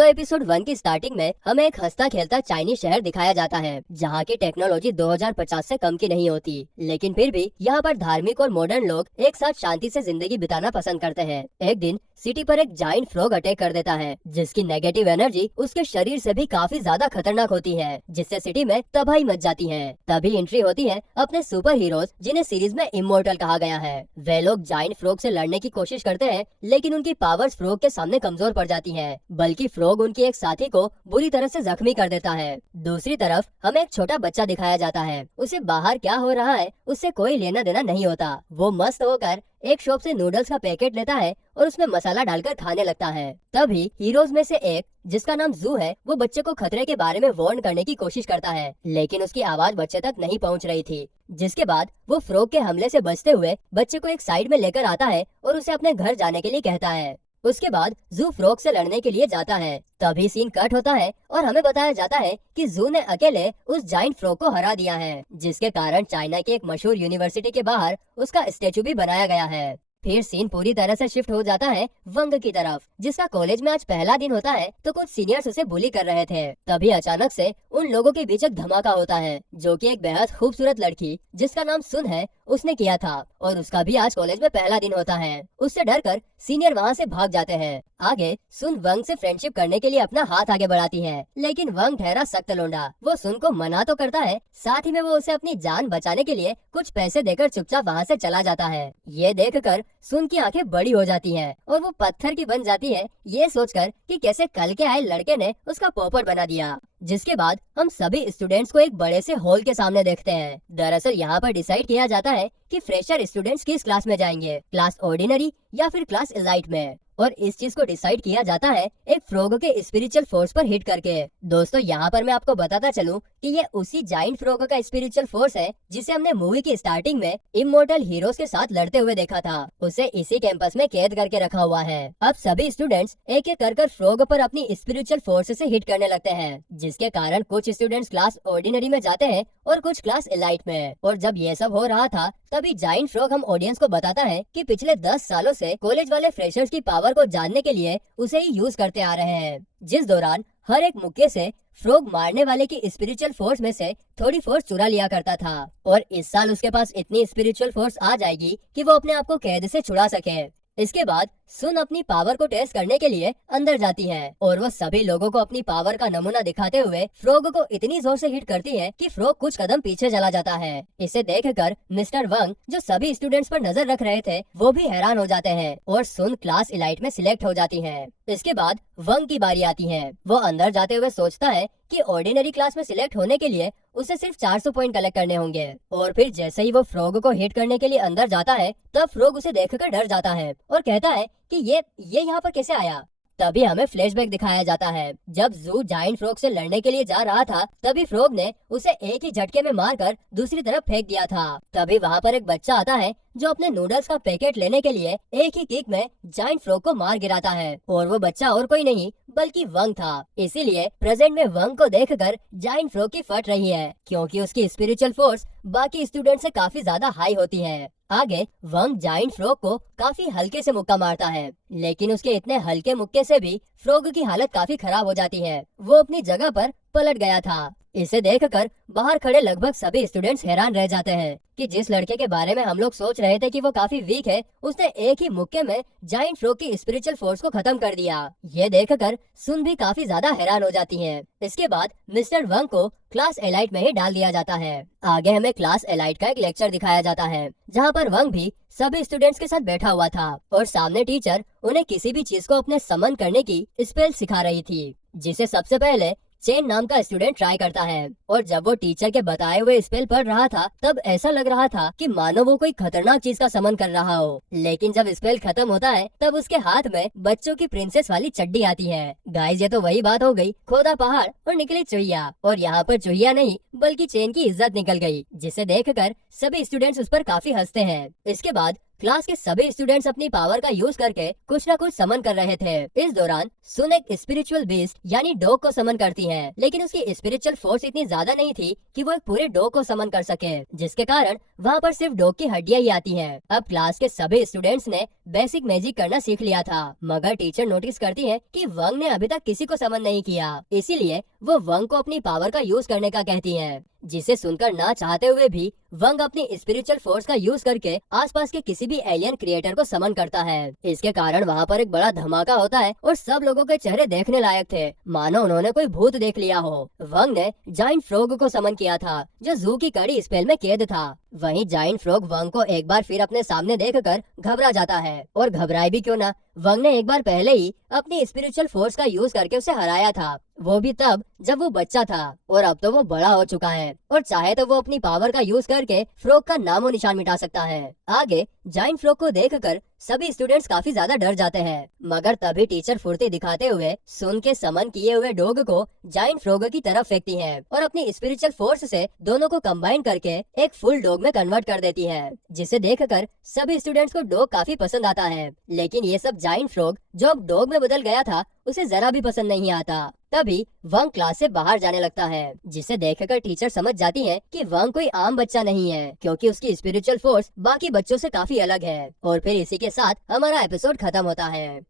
तो एपिसोड 1 की स्टार्टिंग में हमें एक हंसता खेलता चाइनीज शहर दिखाया जाता है, जहाँ की टेक्नोलॉजी 2050 से कम की नहीं होती, लेकिन फिर भी यहाँ पर धार्मिक और मॉडर्न लोग एक साथ शांति से जिंदगी बिताना पसंद करते हैं। एक दिन सिटी पर एक जाइंट फ्रॉग अटैक कर देता है, जिसकी नेगेटिव एनर्जी उसके शरीर से भी काफी ज्यादा खतरनाक होती है, जिससे सिटी में तबाही मच जाती है। तभी एंट्री होती है अपने सुपर हीरोज, जिन्हें सीरीज में इमोर्टल कहा गया है। वे लोग जाइंट फ्रॉग से लड़ने की कोशिश करते हैं, लेकिन उनकी पावर्स फ्रॉग के सामने कमजोर पड़ जाती है, बल्कि फ्रॉग उनके एक साथी को बुरी तरह से जख्मी कर देता है। दूसरी तरफ हमें एक छोटा बच्चा दिखाया जाता है। उसे बाहर क्या हो रहा है उससे कोई लेना देना नहीं होता। वो मस्त होकर एक शॉप से नूडल्स का पैकेट लेता है और उसमें मसाला डालकर खाने लगता है। तभी हीरोज में से एक, जिसका नाम जू है, वो बच्चे को खतरे के बारे में वार्न करने की कोशिश करता है, लेकिन उसकी आवाज बच्चे तक नहीं पहुंच रही थी। जिसके बाद वो फ्रॉग के हमले से बचते हुए बच्चे को एक साइड में लेकर आता है और उसे अपने घर जाने के लिए कहता है। उसके बाद जू फ्रॉग से लड़ने के लिए जाता है। तभी सीन कट होता है और हमें बताया जाता है कि जू ने अकेले उस जाइंट फ्रॉग को हरा दिया है, जिसके कारण चाइना की एक मशहूर यूनिवर्सिटी के बाहर उसका स्टेचू भी बनाया गया है। फिर सीन पूरी तरह से शिफ्ट हो जाता है वंग की तरफ, जिसका कॉलेज में आज पहला दिन होता है तो कुछ सीनियर्स उसे बुली कर रहे थे। तभी अचानक से उन लोगों के बीच एक धमाका होता है, जो कि एक बेहद खूबसूरत लड़की, जिसका नाम सुन है, उसने किया था, और उसका भी आज कॉलेज में पहला दिन होता है। उससे डरकर सीनियर वहाँ से भाग जाते हैं। आगे सुन वंग से फ्रेंडशिप करने के लिए अपना हाथ आगे बढ़ाती है, लेकिन वंग ठहरा सख्त लोंडा। वो सुन को मना तो करता है, साथ ही में वो उसे अपनी जान बचाने के लिए कुछ पैसे देकर चुपचाप वहाँ से चला जाता है। ये देखकर सुन की आंखें बड़ी हो जाती हैं और वो पत्थर की बन जाती है, ये सोचकर कि कैसे कल के आए लड़के ने उसका पोपट बना दिया। जिसके बाद हम सभी स्टूडेंट्स को एक बड़े से हॉल के सामने देखते हैं। दरअसल यहाँ पर डिसाइड किया जाता है कि फ्रेशर स्टूडेंट्स किस क्लास में जाएंगे, क्लास ऑर्डिनरी या फिर क्लास एलाइट में। और इस चीज को डिसाइड किया जाता है एक फ्रॉग के स्पिरिचुअल फोर्स पर हिट करके। दोस्तों, यहाँ पर मैं आपको बताता चलूं कि ये उसी जाइंट फ्रॉग का स्पिरिचुअल फोर्स है जिसे हमने मूवी की स्टार्टिंग में इमोर्टल हीरोज के साथ लड़ते हुए देखा था। उसे इसी कैंपस में कैद करके रखा हुआ है। अब सभी स्टूडेंट्स एक एक कर फ्रॉग पर अपनी स्पिरिचुअल फोर्स से हिट करने लगते हैं, जिसके कारण कुछ स्टूडेंट्स क्लास ऑर्डिनरी में जाते हैं और कुछ क्लास एलाइट में। और जब ये सब हो रहा था, तभी जाइंट फ्रॉग हम ऑडियंस को बताता है कि पिछले 10 सालों से कॉलेज वाले फ्रेशर्स की पावर को जानने के लिए उसे ही यूज करते आ रहे हैं, जिस दौरान हर एक मुक्के से फ्रॉग मारने वाले की स्पिरिचुअल फोर्स में से थोड़ी फोर्स चुरा लिया करता था। और इस साल उसके पास इतनी स्पिरिचुअल फोर्स आ जाएगी कि वो अपने आप को कैद से छुड़ा सके। इसके बाद सुन अपनी पावर को टेस्ट करने के लिए अंदर जाती है और वो सभी लोगों को अपनी पावर का नमूना दिखाते हुए फ्रॉग को इतनी जोर से हिट करती है कि फ्रॉग कुछ कदम पीछे चला जाता है। इसे देखकर मिस्टर वंग, जो सभी स्टूडेंट्स पर नजर रख रहे थे, वो भी हैरान हो जाते हैं और सुन क्लास एलाइट में सिलेक्ट हो जाती है। इसके बाद वंग की बारी आती है। वो अंदर जाते हुए सोचता है कि ऑर्डिनरी क्लास में सिलेक्ट होने के लिए उसे सिर्फ 400 पॉइंट कलेक्ट करने होंगे। और फिर जैसे ही वो फ्रॉग को हिट करने के लिए अंदर जाता है, तब फ्रॉग उसे देखकर डर जाता है और कहता है कि ये यहाँ पर कैसे आया। तभी हमें फ्लैशबैक दिखाया जाता है। जब जू जाइंट फ्रॉग से लड़ने के लिए जा रहा था, तभी फ्रॉग ने उसे एक ही झटके में मारकर दूसरी तरफ फेंक दिया था। तभी वहाँ पर एक बच्चा आता है जो अपने नूडल्स का पैकेट लेने के लिए एक ही किक में जाइंट फ्रॉग को मार गिराता है, और वो बच्चा और कोई नहीं बल्कि वंग था। इसीलिए प्रेजेंट में वंग को देखकर जाइंट फ्रॉग की फट रही है, क्योंकि उसकी स्पिरिचुअल फोर्स बाकी स्टूडेंट से काफी ज्यादा हाई होती है। आगे वंग जाइंट फ्रॉग को काफी हल्के से मुक्का मारता है, लेकिन उसके इतने हल्के मुक्के से भी फ्रॉग की हालत काफी खराब हो जाती है। वो अपनी जगह पर पलट गया था। इसे देखकर बाहर खड़े लगभग सभी स्टूडेंट्स हैरान रह जाते हैं कि जिस लड़के के बारे में हम लोग सोच रहे थे कि वो काफी वीक है, उसने एक ही मुक्के में जाइंट फ्रॉग की स्पिरिचुअल फोर्स को खत्म कर दिया। ये देखकर सुन भी काफी ज्यादा हैरान हो जाती है। इसके बाद मिस्टर वंग को क्लास एलाइट में ही डाल दिया जाता है। आगे हमें क्लास एलाइट का एक लेक्चर दिखाया जाता है, जहाँ पर वंग भी सभी स्टूडेंट्स के साथ बैठा हुआ था और सामने टीचर उन्हें किसी भी चीज को अपने समन करने की स्पेल सिखा रही थी, जिसे सबसे पहले चेन नाम का स्टूडेंट ट्राई करता है। और जब वो टीचर के बताए हुए स्पेल पढ़ रहा था, तब ऐसा लग रहा था कि मानो वो कोई खतरनाक चीज का समन कर रहा हो। लेकिन जब स्पेल खत्म होता है, तब उसके हाथ में बच्चों की प्रिंसेस वाली चड्डी आती है। गाइस, ये तो वही बात हो गई, खोदा पहाड़ और निकली चुहिया। और यहाँ पर चुहिया नहीं बल्कि चेन की इज्जत निकल गई, जिसे देखकर सभी स्टूडेंट्स उस पर काफी हंसते हैं। इसके बाद क्लास के सभी स्टूडेंट्स अपनी पावर का यूज करके कुछ न कुछ समन कर रहे थे। इस दौरान सुन एक स्पिरिचुअल बीस्ट यानी डॉग को समन करती है, लेकिन उसकी स्पिरिचुअल फोर्स इतनी ज्यादा नहीं थी कि वो एक पूरे डॉग को समन कर सके, जिसके कारण वहाँ पर सिर्फ डॉग की हड्डियां ही आती हैं। अब क्लास के सभी स्टूडेंट्स ने बेसिक मैजिक करना सीख लिया था, मगर टीचर नोटिस करती है कि वंग ने अभी तक किसी को समन नहीं किया, इसीलिए वो वंग को अपनी पावर का यूज करने का कहती है, जिसे सुनकर ना चाहते हुए भी वंग अपनी स्पिरिचुअल फोर्स का यूज करके आसपास के किसी भी एलियन क्रिएटर को समन करता है। इसके कारण वहाँ पर एक बड़ा धमाका होता है और सब लोगों के चेहरे देखने लायक थे, मानो उन्होंने कोई भूत देख लिया हो। वंग ने जाइंट फ्रॉग को समन किया था, जो जू की कड़ी स्पेल में कैद था। वहीं जाइंट फ्रॉग वंग को एक बार फिर अपने सामने देखकर घबरा जाता है, और घबराए भी क्यों ना, वंग ने एक बार पहले ही अपनी स्पिरिचुअल फोर्स का यूज करके उसे हराया था, वो भी तब जब वो बच्चा था, और अब तो वो बड़ा हो चुका है और चाहे तो वो अपनी पावर का यूज करके फ्रॉग का नामो निशान मिटा सकता है। आगे जाइंट फ्रॉग को देखकर सभी स्टूडेंट्स काफी ज्यादा डर जाते हैं, मगर तभी टीचर फुर्ती दिखाते हुए सुन के समन किए हुए डॉग को जाइंट फ्रॉग की तरफ फेंकती है और अपनी स्पिरिचुअल फोर्स से दोनों को कंबाइन करके एक फुल डॉग में कन्वर्ट कर देती है, जिसे देखकर सभी स्टूडेंट्स को डॉग काफी पसंद आता है। लेकिन ये सब जाइंट फ्रॉग जो अब डॉग में बदल गया था उसे जरा भी पसंद नहीं आता। तभी वंग क्लास से बाहर जाने लगता है, जिसे देखकर टीचर समझ जाती है कि वंग कोई आम बच्चा नहीं है, क्योंकि उसकी स्पिरिचुअल फोर्स बाकी बच्चों से काफी अलग है। और फिर इसी के साथ हमारा एपिसोड खत्म होता है।